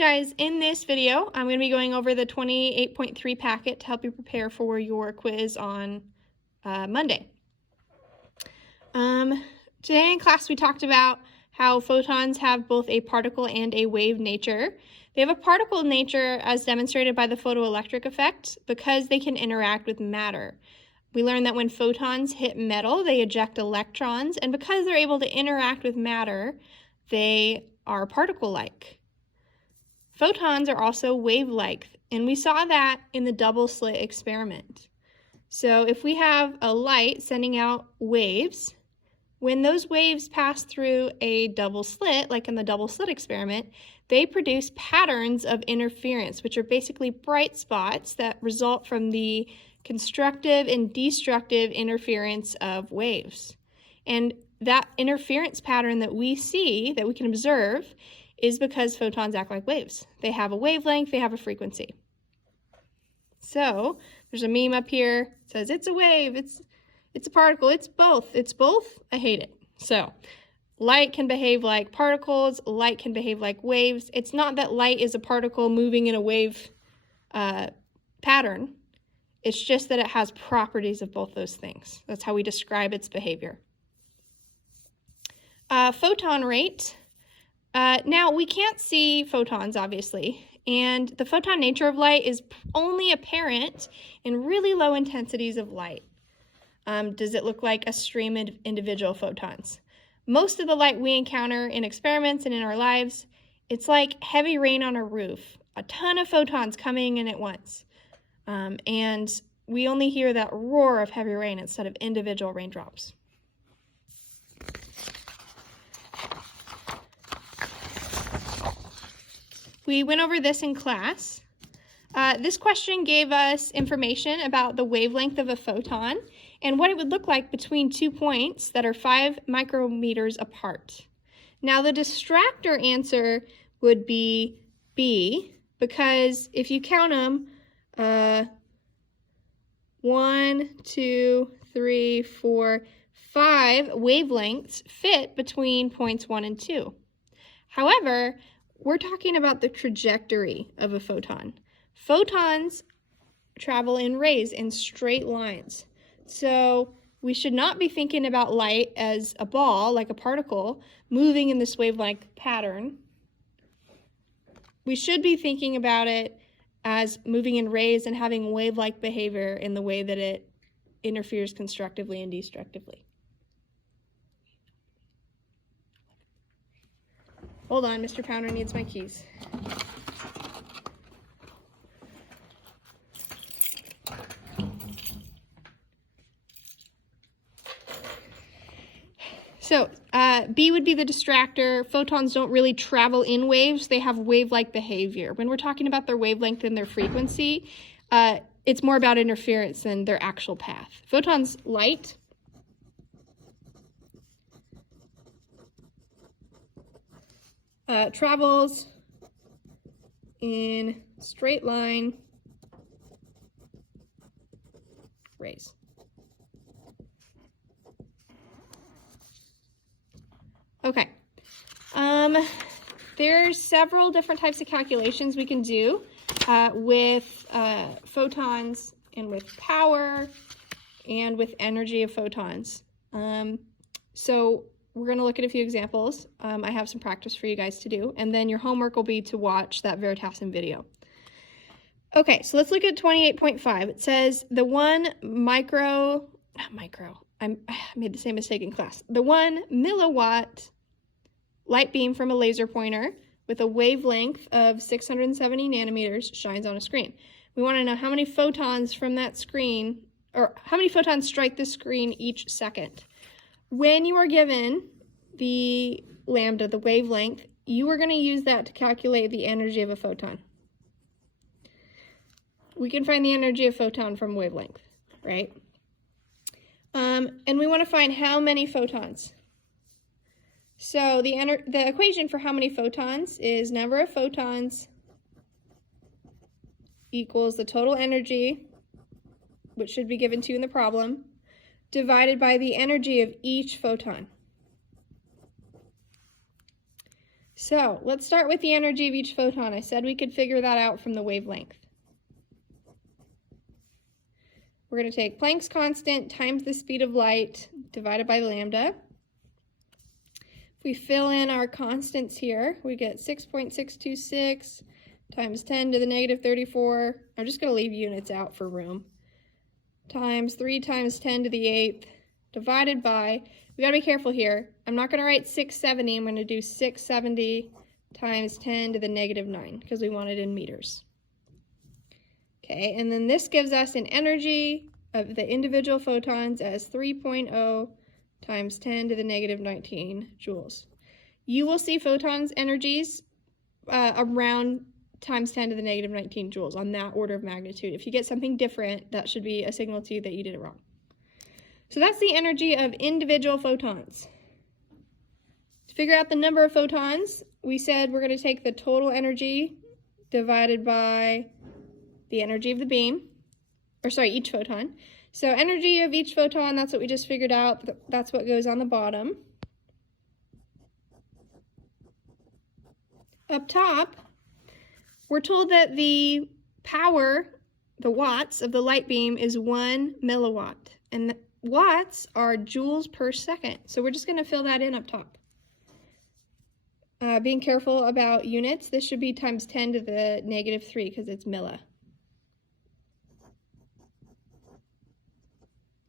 guys, in this video, I'm going to be going over the 28.3 packet to help you prepare for your quiz on Monday. Today in class we talked about how photons have both a particle and a wave nature. They have a particle nature as demonstrated by the photoelectric effect because they can interact with matter. We learned that when photons hit metal, they eject electrons, and because they're able to interact with matter, they are particle-like. Photons are also wave-like, and we saw that in the double slit experiment. So if we have a light sending out waves, when those waves pass through a double slit, like in the double slit experiment, they produce patterns of interference, which are basically bright spots that result from the constructive and destructive interference of waves. And that interference pattern that we see, that we can observe, is because photons act like waves. They have a wavelength, they have a frequency. So there's a meme up here that says it's a wave, it's a particle, it's both. It's both, I hate it. So light can behave like particles, light can behave like waves. It's not that light is a particle moving in a wave pattern. It's just that it has properties of both those things. That's how we describe its behavior. Photon rate. Now, we can't see photons, obviously, and the photon nature of light is only apparent in really low intensities of light. Does it look like a stream of individual photons? Most of the light we encounter in experiments and in our lives, it's like heavy rain on a roof, a ton of photons coming in at once. And we only hear that roar of heavy rain instead of individual raindrops. We went over this in class. This question gave us information about the wavelength of a photon and what it would look like between 2 points that are 5 micrometers apart. Now the distractor answer would be B, because if you count them, 1, 2, 3, 4, 5 wavelengths fit between points 1 and 2. However, we're talking about the trajectory of a photon. Photons travel in rays, in straight lines. So we should not be thinking about light as a ball, like a particle, moving in this wave-like pattern. We should be thinking about it as moving in rays and having wave-like behavior in the way that it interferes constructively and destructively. Hold on, Mr. Pounder needs my keys. So B would be the distractor. Photons don't really travel in waves. They have wave-like behavior. When we're talking about their wavelength and their frequency, it's more about interference than their actual path. Photons, light, travels in straight line rays. Okay. There's several different types of calculations we can do with photons and with power and with energy of photons. So we're going to look at a few examples. I have some practice for you guys to do, and then your homework will be to watch that Veritasium video. Okay, so let's look at 28.5. It says the I made the same mistake in class. The 1 milliwatt light beam from a laser pointer with a wavelength of 670 nanometers shines on a screen. We want to know how many photons from that screen, or how many photons strike the screen each second. When you are given the lambda, the wavelength, you are going to use that to calculate the energy of a photon. We can find the energy of a photon from wavelength, right? And we want to find how many photons. So the equation for how many photons is number of photons equals the total energy, which should be given to you in the problem, divided by the energy of each photon. So let's start with the energy of each photon. I said we could figure that out from the wavelength. We're going to take Planck's constant times the speed of light divided by lambda. If we fill in our constants here, we get 6.626 times 10 to the negative 34. I'm just going to leave units out for room. Times 3 times 10 to the 8th divided by, we got to be careful here. I'm not going to write 670. I'm going to do 670 times 10 to the negative 9 because we want it in meters. Okay, and then this gives us an energy of the individual photons as 3.0 times 10 to the negative 19 joules. You will see photons energies around times 10 to the negative 19 joules on that order of magnitude. If you get something different, that should be a signal to you that you did it wrong. So that's the energy of individual photons. To figure out the number of photons, we said we're going to take the total energy divided by the energy of the beam, each photon. So energy of each photon, that's what we just figured out. That's what goes on the bottom. Up top, we're told that the power, the watts of the light beam is 1 milliwatt. And the watts are joules per second. So we're just going to fill that in up top. Being careful about units, this should be times 10 to the negative 3 because it's milli.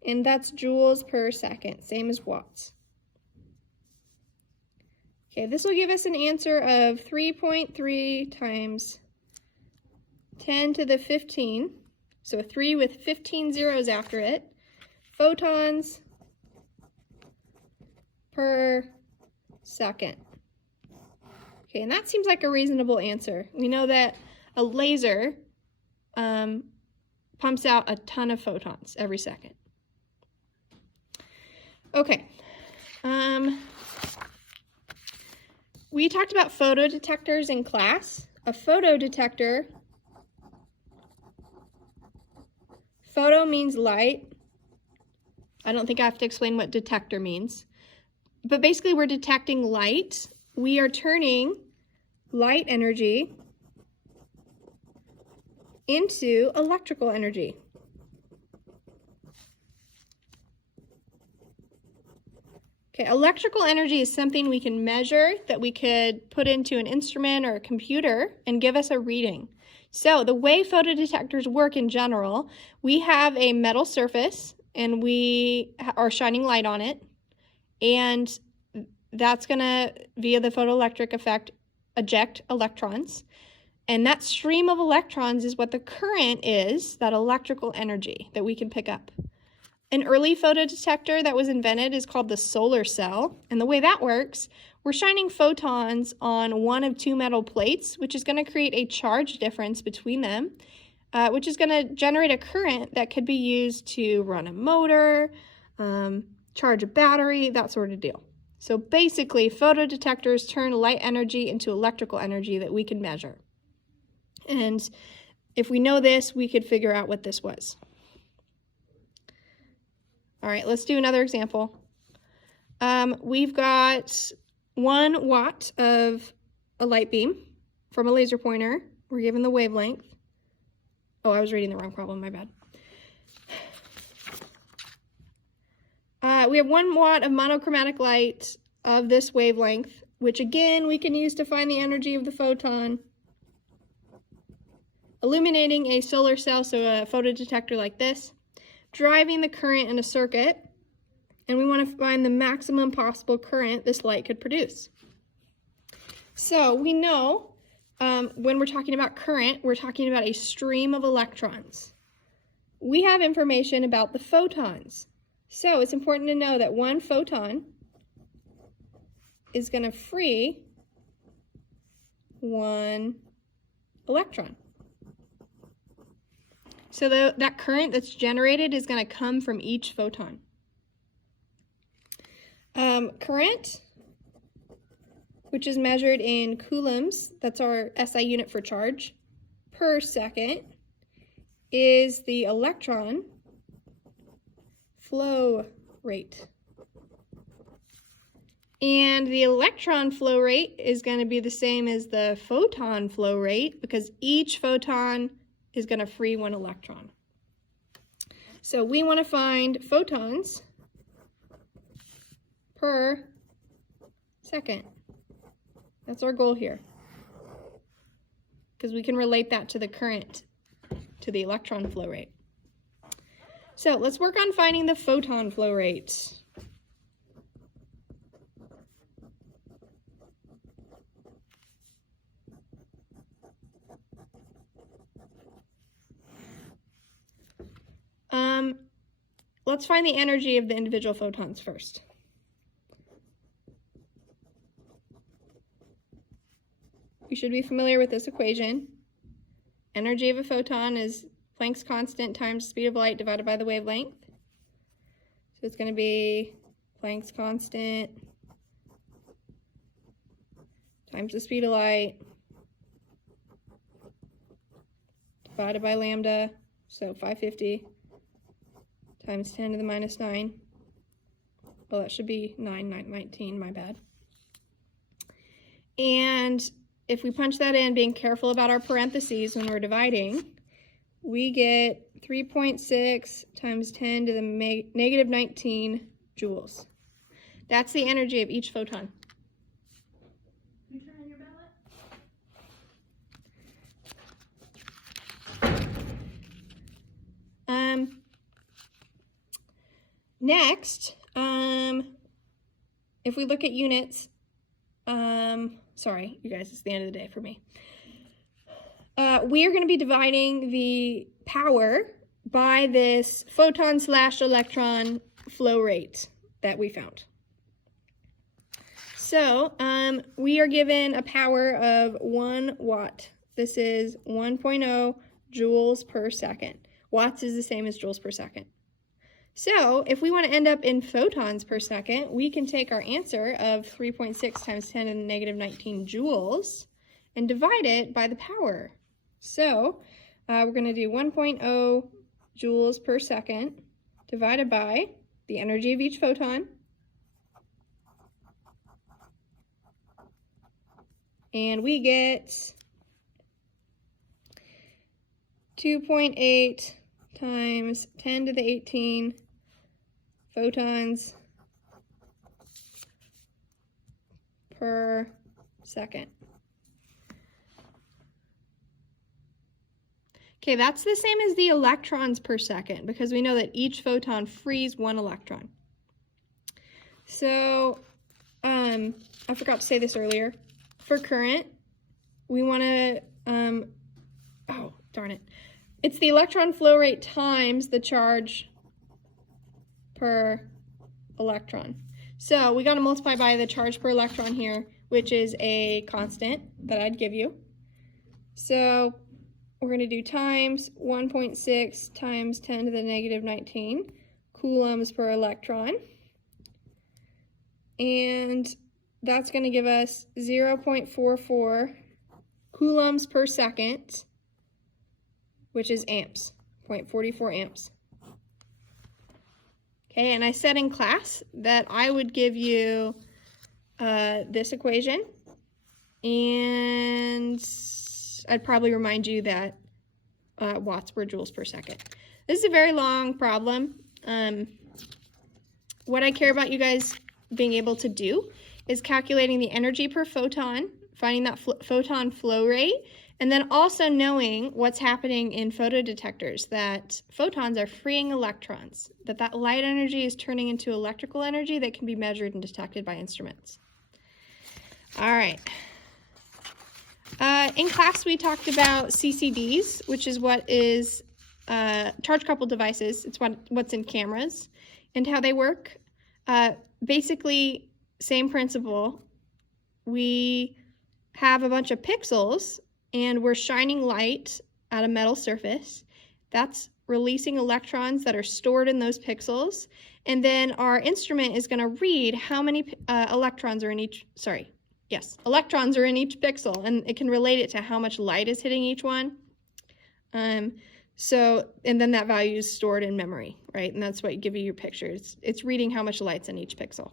And that's joules per second, same as watts. Okay, this will give us an answer of 3.3 times 10 to the 15, so a 3 with 15 zeros after it, photons per second. Okay, and that seems like a reasonable answer. We know that a laser pumps out a ton of photons every second. Okay, we talked about photodetectors in class. A photodetector, photo means light. I don't think I have to explain what detector means. But basically we're detecting light. We are turning light energy into electrical energy. Okay, electrical energy is something we can measure that we could put into an instrument or a computer and give us a reading. So the way photodetectors work in general, we have a metal surface and we are shining light on it, and that's going to, via the photoelectric effect, eject electrons. And that stream of electrons is what the current is, that electrical energy that we can pick up. An early photodetector that was invented is called the solar cell. And the way that works, we're shining photons on one of two metal plates, which is going to create a charge difference between them, which is going to generate a current that could be used to run a motor, charge a battery, that sort of deal. So basically, photodetectors turn light energy into electrical energy that we can measure. And if we know this, we could figure out what this was. All right, let's do another example. We've got 1 watt of a light beam from a laser pointer. We're given the wavelength. Oh, I was reading the wrong problem, my bad. We have 1 watt of monochromatic light of this wavelength, which again, we can use to find the energy of the photon. Illuminating a solar cell, so a photodetector like this, driving the current in a circuit, and we want to find the maximum possible current this light could produce. So we know when we're talking about current, we're talking about a stream of electrons. We have information about the photons. So it's important to know that 1 photon is going to free 1 electron. So that current that's generated is going to come from each photon. Current, which is measured in coulombs, that's our SI unit for charge, per second, is the electron flow rate. And the electron flow rate is going to be the same as the photon flow rate because each photon is going to free one electron. So we want to find photons per second. That's our goal here, because we can relate that to the current, to the electron flow rate. So let's work on finding the photon flow rate. Let's find the energy of the individual photons first. You should be familiar with this equation. Energy of a photon is Planck's constant times speed of light divided by the wavelength. So it's going to be Planck's constant times the speed of light divided by lambda, so 550 times 10 to the minus 9. Well, that should be 19, my bad. And if we punch that in, being careful about our parentheses when we're dividing, we get 3.6 times 10 to the negative 19 joules. That's the energy of each photon. Can you turn on your ballot? Next, if we look at units, sorry, you guys, it's the end of the day for me. We are going to be dividing the power by this photon/electron flow rate that we found. So we are given a power of 1 watt. This is 1.0 joules per second. Watts is the same as joules per second. So if we want to end up in photons per second, we can take our answer of 3.6 times 10 to the negative 19 joules and divide it by the power. So we're going to do 1.0 joules per second divided by the energy of each photon. And we get 2.8 times 10 to the 18 photons per second. Okay, that's the same as the electrons per second because we know that each photon frees one electron. So, I forgot to say this earlier. For current, we want to, oh, darn it. It's the electron flow rate times the charge per electron. So we got to multiply by the charge per electron here, which is a constant that I'd give you. So we're going to do times 1.6 times 10 to the negative 19 coulombs per electron. And that's going to give us 0.44 coulombs per second, which is amps, 0.44 amps. Okay, and I said in class that I would give you this equation, and I'd probably remind you that watts per joules per second. This is a very long problem. What I care about you guys being able to do is calculating the energy per photon, finding that photon flow rate, and then also knowing what's happening in photodetectors, that photons are freeing electrons, that light energy is turning into electrical energy that can be measured and detected by instruments. All right. In class, we talked about CCDs, which is what is charge-coupled devices. It's what's in cameras and how they work. Basically, same principle. We have a bunch of pixels, and we're shining light at a metal surface. That's releasing electrons that are stored in those pixels. And then our instrument is going to read how many electrons are in each, electrons are in each pixel, and it can relate it to how much light is hitting each one. And then that value is stored in memory, right? And that's what give you your picture. It's reading how much light's in each pixel.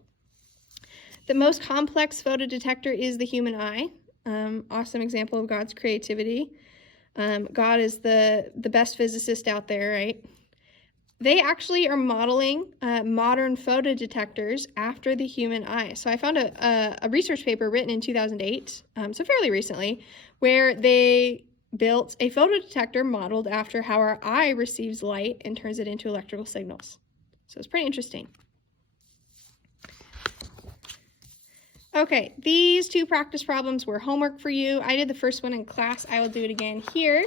The most complex photodetector is the human eye. Awesome example of God's creativity. God is the best physicist out there, right? They actually are modeling modern photodetectors after the human eye. So I found a research paper written in 2008, so fairly recently, where they built a photodetector modeled after how our eye receives light and turns it into electrical signals. So it's pretty interesting. Okay, these two practice problems were homework for you. I did the first one in class. I will do it again here.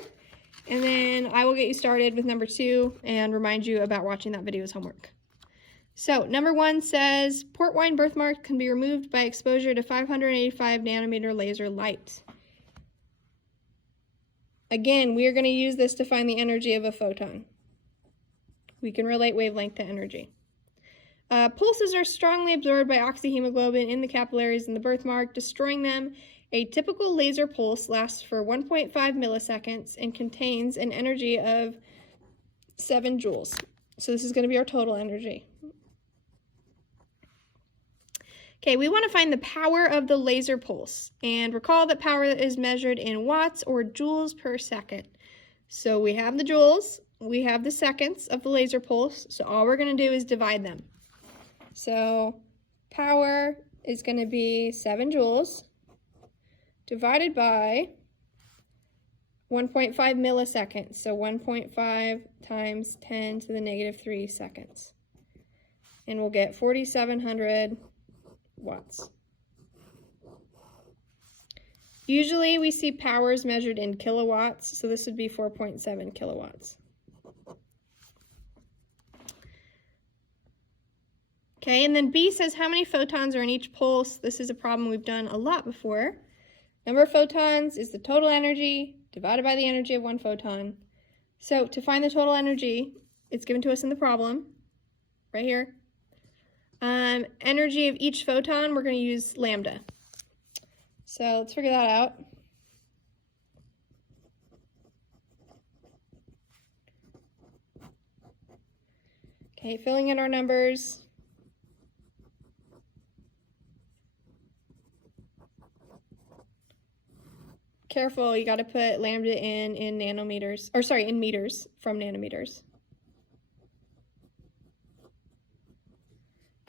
And then I will get you started with number 2 and remind you about watching that video as homework. So number 1 says, port wine birthmark can be removed by exposure to 585 nanometer laser light. Again, we are going to use this to find the energy of a photon. We can relate wavelength to energy. Pulses are strongly absorbed by oxyhemoglobin in the capillaries in the birthmark, destroying them. A typical laser pulse lasts for 1.5 milliseconds and contains an energy of 7 joules. So this is going to be our total energy. Okay, we want to find the power of the laser pulse. And recall that power is measured in watts or joules per second. So we have the joules, we have the seconds of the laser pulse. So all we're going to do is divide them. So power is going to be 7 joules divided by 1.5 milliseconds. So 1.5 times 10 to the negative 3 seconds. And we'll get 4,700 watts. Usually we see powers measured in kilowatts, so this would be 4.7 kilowatts. Okay, and then B says how many photons are in each pulse. This is a problem we've done a lot before. Number of photons is the total energy divided by the energy of one photon. So to find the total energy, it's given to us in the problem, right here. Energy of each photon, we're going to use lambda. So let's figure that out. Okay, filling in our numbers. Careful, you got to put lambda in nanometers, or sorry, in meters from nanometers.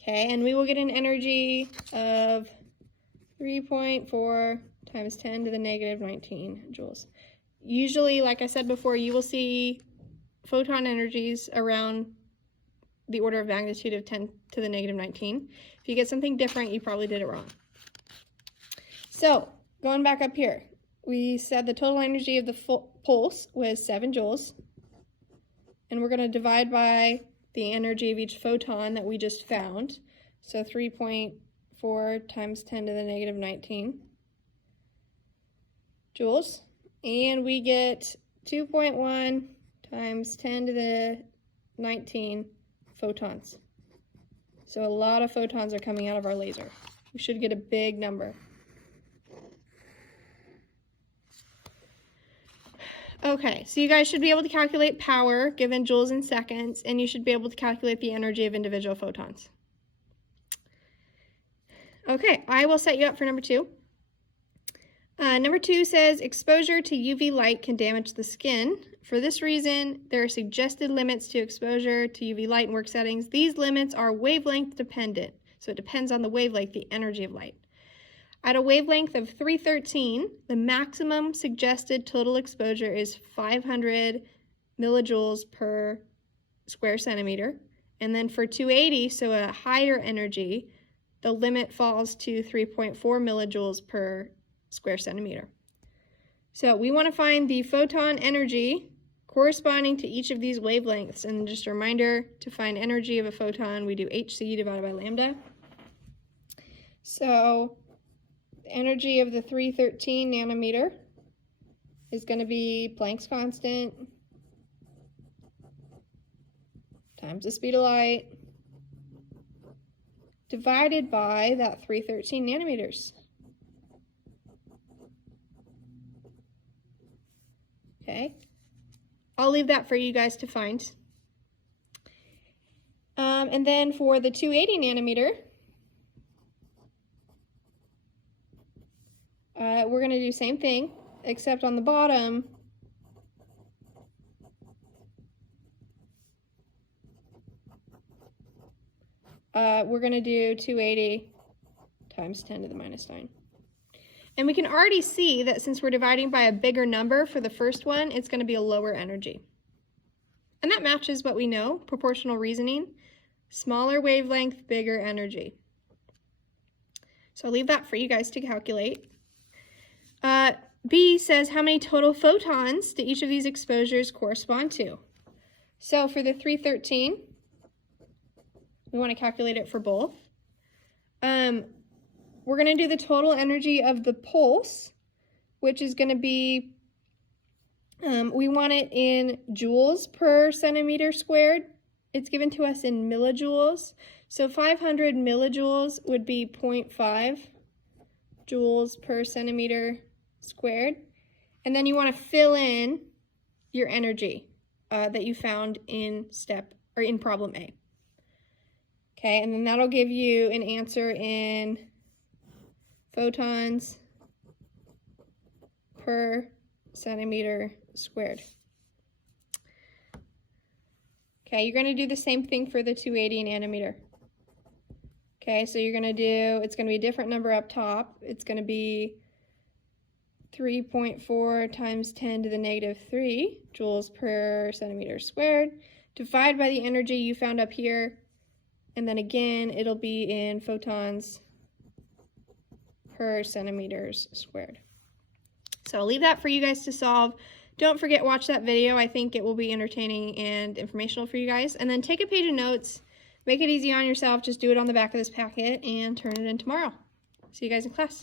Okay, and we will get an energy of 3.4 times 10 to the negative 19 joules. Usually, like I said before, you will see photon energies around the order of magnitude of 10 to the negative 19. If you get something different, you probably did it wrong. So, going back up here, we said the total energy of the pulse was 7 joules, and we're going to divide by the energy of each photon that we just found. So 3.4 times 10 to the negative 19 joules, and we get 2.1 times 10 to the 19 photons. So a lot of photons are coming out of our laser. We should get a big number. Okay, so you guys should be able to calculate power given joules in seconds, and you should be able to calculate the energy of individual photons. Okay, I will set you up for number 2. Number 2 says exposure to UV light can damage the skin. For this reason, there are suggested limits to exposure to UV light in work settings. These limits are wavelength dependent, so it depends on the wavelength, the energy of light. At a wavelength of 313, the maximum suggested total exposure is 500 millijoules per square centimeter. And then for 280, so a higher energy, the limit falls to 3.4 millijoules per square centimeter. So we want to find the photon energy corresponding to each of these wavelengths. And just a reminder, to find energy of a photon, we do hc divided by lambda. So the energy of the 313 nanometer is going to be Planck's constant times the speed of light divided by that 313 nanometers. Okay, I'll leave that for you guys to find. And then for the 280 nanometer, we're going to do the same thing, except on the bottom, we're going to do 280 times 10 to the minus 9. And we can already see that since we're dividing by a bigger number for the first one, it's going to be a lower energy. And that matches what we know, proportional reasoning. Smaller wavelength, bigger energy. So I'll leave that for you guys to calculate. B says, how many total photons do each of these exposures correspond to? So for the 313, we want to calculate it for both. We're going to do the total energy of the pulse, which is going to be, we want it in joules per centimeter squared. It's given to us in millijoules. So 500 millijoules would be 0.5 joules per centimeter squared. And then you want to fill in your energy that you found in problem A. Okay, and then that'll give you an answer in photons per centimeter squared. Okay, you're going to do the same thing for the 280 nanometer. Okay, so you're going to do, it's going to be a different number up top. It's going to be 3.4 times 10 to the negative 3 joules per centimeter squared. Divide by the energy you found up here. And then again, it'll be in photons per centimeters squared. So I'll leave that for you guys to solve. Don't forget, watch that video. I think it will be entertaining and informational for you guys. And then take a page of notes. Make it easy on yourself. Just do it on the back of this packet and turn it in tomorrow. See you guys in class.